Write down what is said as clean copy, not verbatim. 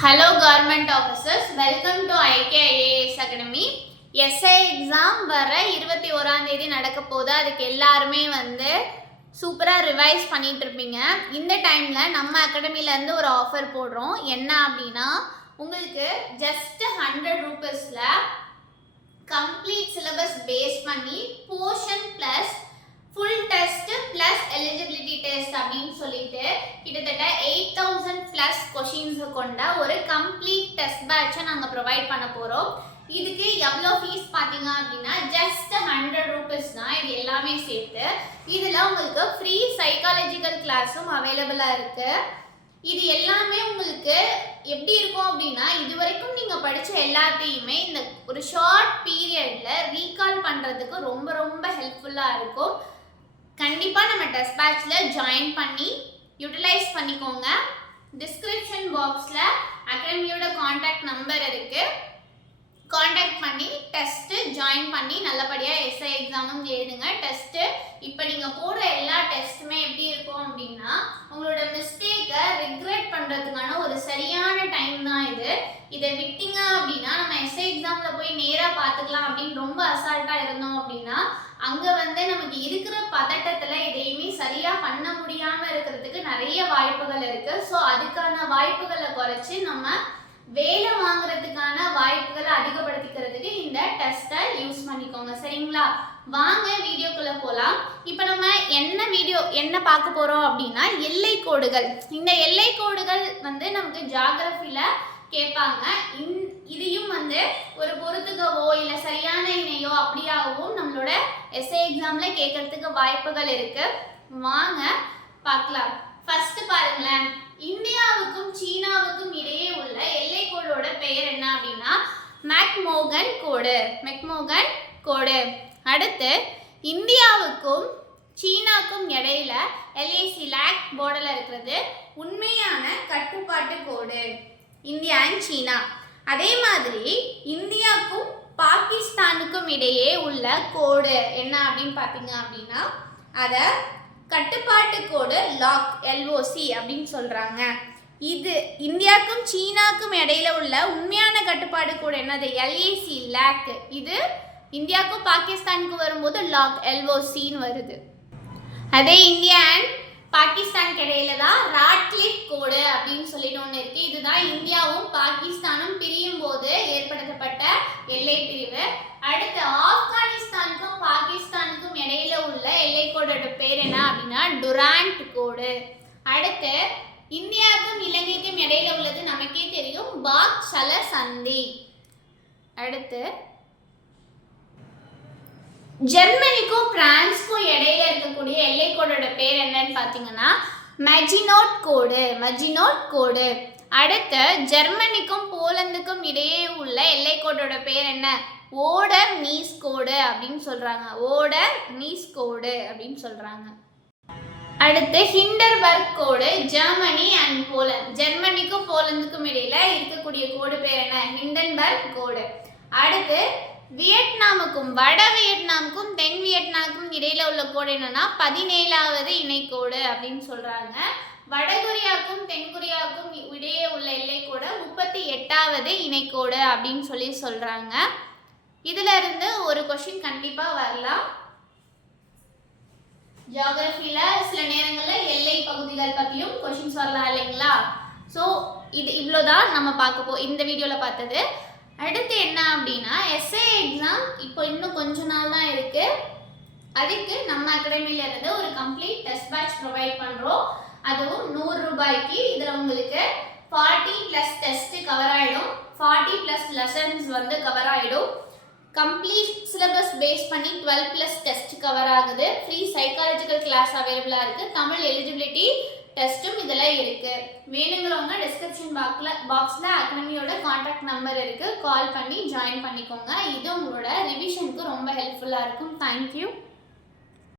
Hello government officers, welcome to IKIAS Academy. SI exam வர 21ஆம் தேதி நடக்க போகுது. அதுக்கு எல்லாருமே சூப்பராக ரிவைஸ் பண்ணிட்டு இருப்பீங்க. இந்த டைமில் நம்ம அகாடமிலேருந்து ஒரு ஆஃபர் போடுறோம். என்ன அப்படின்னா, உங்களுக்கு ஜஸ்ட் 100 ரூபீஸில் கம்ப்ளீட் சிலபஸ் பேஸ் பண்ணி portion plus full test plus eligibility test அப்படின்னு சொல்லிட்டு கிட்டத்தட்ட 8000 ப்ளஸ் கொஷின்ஸ் கொண்ட ஒரு கம்ப்ளீட் டெஸ்ட் பேட்சை நாங்கள் ப்ரொவைட் பண்ண போகிறோம். இதுக்கு எவ்வளோ ஃபீஸ் பார்த்தீங்க அப்படின்னா ஜஸ்ட் 100 ரூபீஸ் தான். இது எல்லாமே சேர்த்து இதில் உங்களுக்கு ஃப்ரீ சைக்காலஜிக்கல் கிளாஸும் அவைலபிளாக இருக்குது. இது எல்லாமே உங்களுக்கு எப்படி இருக்கும் அப்படின்னா, இது வரைக்கும் நீங்கள் படித்த எல்லாத்தையுமே இந்த ஒரு ஷார்ட் பீரியடில் ரீகால் பண்ணுறதுக்கு ரொம்ப ரொம்ப ஹெல்ப்ஃபுல்லாக இருக்கும். கண்டிப்பாக நம்ம டெஸ்ட் பேட்சில் ஜாயின் பண்ணி யூட்டிலைஸ் பண்ணிக்கோங்க. டிஸ்கிரிப்ஷன் பாக்ஸில் அகாடமியோட காண்டாக்ட் நம்பர் இருக்குது. காண்டாக்ட் பண்ணி டெஸ்ட்டு ஜாயின் பண்ணி நல்லபடியாக எஸ்ஐ எக்ஸாமும் எழுதுங்க. டெஸ்ட்டு இப்போ நீங்கள் போடுற எல்லா டெஸ்ட்டுமே எப்படி இருக்கும் அப்படின்னா, உங்களோட மிஸ்டேக்கை ரிக்ரெட் பண்ணுறதுக்கான ஒரு சரியான டைம் தான் இது. இதை விட்டீங்க அப்படின்னா, நம்ம எஸ்ஐ எக்ஸாமில் போய் நேராக பார்த்துக்கலாம் அப்படின்னு ரொம்ப அசால்ட்டாக இருந்தோம் அப்படின்னா, அங்கே நமக்கு இருக்கிற பதட்டத்தில் எதையுமே சரியாக பண்ண முடியாமல் இருக்கிறதுக்கு நிறைய வாய்ப்புகள் இருக்குது. ஸோ அதுக்கான வாய்ப்புகளை குறைச்சி நம்ம வேலை வாங்குறதுக்கான வாய்ப்புகளை அதிகப்படுத்திக்கிறதுக்கு இந்த டெஸ்ட்டை யூஸ் பண்ணிக்கோங்க. சரிங்களா? வாங்க வீடியோக்குள்ளே போகலாம். இப்போ நம்ம என்ன பார்க்க போகிறோம் அப்படின்னா, எல்லை கோடுகள். இந்த எல்லை கோடுகள் நமக்கு ஜியாகிரஃபியில் கேட்பாங்க. இதையும் ஒரு பொறுத்துக்கவோ இல்லை சரியான இணையோ அப்படியாகவும் நம்மளோட எஸ்ஏ எக்ஸாமில் கேட்கறதுக்கு வாய்ப்புகள் இருக்குது. வாங்க பார்க்கலாம். ஃபர்ஸ்ட் பாருங்களேன், இந்தியாவுக்கும் சீனாவுக்கும் இடையே உள்ள எல்லை கோடோட பெயர் என்ன அப்படின்னா மெக்மோகன் கோடு. அடுத்து, இந்தியாவுக்கும் சீனாவுக்கும் இடையில LAC லாக் போர்டில் இருக்கிறது உண்மையான கட்டுப்பாட்டு கோடு, இந்தியா அண்ட் சீனா. அதே மாதிரி இந்தியாவுக்கும் பாகிஸ்தானுக்கும் இடையே உள்ள கோடு என்ன அப்படின்னு பார்த்தீங்க அப்படின்னா, அதை கட்டுப்பாட்டு கோடு லாக் LOC அப்படின்னு சொல்கிறாங்க. இது இந்தியாவுக்கும் சீனாவுக்கும் இடையில உள்ள உண்மையான கட்டுப்பாடு கோடு என்னது? LAC லாக். இது இந்தியாவுக்கும் பாகிஸ்தானுக்கும் வரும்போது லாக் LOCன்னு வருது. அதே இந்தியா அண்ட் பாகிஸ்தானுக்கு இடையில தான் ராட்லிஃப் கோடு அப்படின்னு சொல்லிட்டு ஒன்று இருக்கு. இதுதான் இந்தியாவும் பாகிஸ்தானும் பிரியும் போது ஏற்படுத்தப்பட்ட எல்லை பிரிவு. அடுத்து, ஆப்கானிஸ்தானுக்கும் பாகிஸ்தானுக்கும் இடையில உள்ள எல்லை கோடோட பேர் என்ன அப்படின்னா டுராண்ட் கோடு. அடுத்து, இந்தியாவுக்கும் இலங்கைக்கும் இடையில உள்ளது நமக்கே தெரியும் பாக் சல சந்தி. அடுத்து, ஜெர்மனிக்கும் பிரான்ஸ்க்கும் இடையில இருக்கக்கூடிய எல்லை கோடோட பேர் என்னன்னு பார்த்தீங்கன்னா மஜினோட் கோடு. அடுத்து, ஜெர்மனிக்கும் போலந்துக்கும் இடையே உள்ள எல்லை கோடோட பேர் என்ன? ஓடர் நீஸ் கோடு அப்படின்னு சொல்றாங்க. அடுத்து, Hindenburg code, Germany and Poland. ஜெர்மனிக்கும் போலந்துக்கும் இடையில இருக்கக்கூடிய கோடு பேர் என்ன? ஹிண்டன்பர்க் கோடு. அடுத்து, வியட்நாமுக்கும் வட வியட்நாமுக்கும் தென் வியட்நாமுக்கும் இடையில உள்ள கோடு என்னன்னா 17வது இணைக்கோடு அப்படின்னு சொல்றாங்க. வடகொரியாவுக்கும் தென்கொரியாவுக்கும் இடையே உள்ள எல்லை கோடு 38வது இணைக்கோடு அப்படின்னு சொல்றாங்க. இதுல இருந்து ஒரு கொஸ்டின் கண்டிப்பா வரலாம். ஜியோகிராஃபில சில நேரங்களில் எல்லை பகுதிகள் பற்றியும் கொஸ்டின்ஸ் வரலாம் இல்லைங்களா? ஸோ இது இவ்வளோதான் நம்ம இந்த வீடியோவில் பார்த்தது. அடுத்து என்ன அப்படின்னா, எஸ்ஏ எக்ஸாம் இப்போ இன்னும் கொஞ்ச நாள் தான் இருக்குது. அதுக்கு நம்ம அகாடமியிலேருந்து ஒரு கம்ப்ளீட் டெஸ்ட் பேட்ச் ப்ரொவைட் பண்ணுறோம். அதுவும் 100 ரூபாய்க்கு. இதில் உங்களுக்கு 40 ப்ளஸ் டெஸ்ட்டு கவர் ஆகிடும், 40 ப்ளஸ் லெசன்ஸ் கவர் ஆகிடும். கம்ப்ளீட் சிலபஸ் பேஸ் பண்ணி 12 ப்ளஸ் டெஸ்ட் கவர் ஆகுது. ஃப்ரீ சைக்காலஜிக்கல் கிளாஸ் அவைலபிளாக இருக்குது. தமிழ் எலிஜிபிலிட்டி டெஸ்ட்டும் இதில் இருக்குது. வேணுங்கிறவங்க டிஸ்கிரிப்ஷன் பாக்ஸில் அகாடமியோட காண்டாக்ட் நம்பர் இருக்குது. கால் பண்ணி ஜாயின் பண்ணிக்கோங்க. இது உங்களோட ரிவிஷனுக்கு ரொம்ப ஹெல்ப்ஃபுல்லாக இருக்கும். தேங்க்யூ.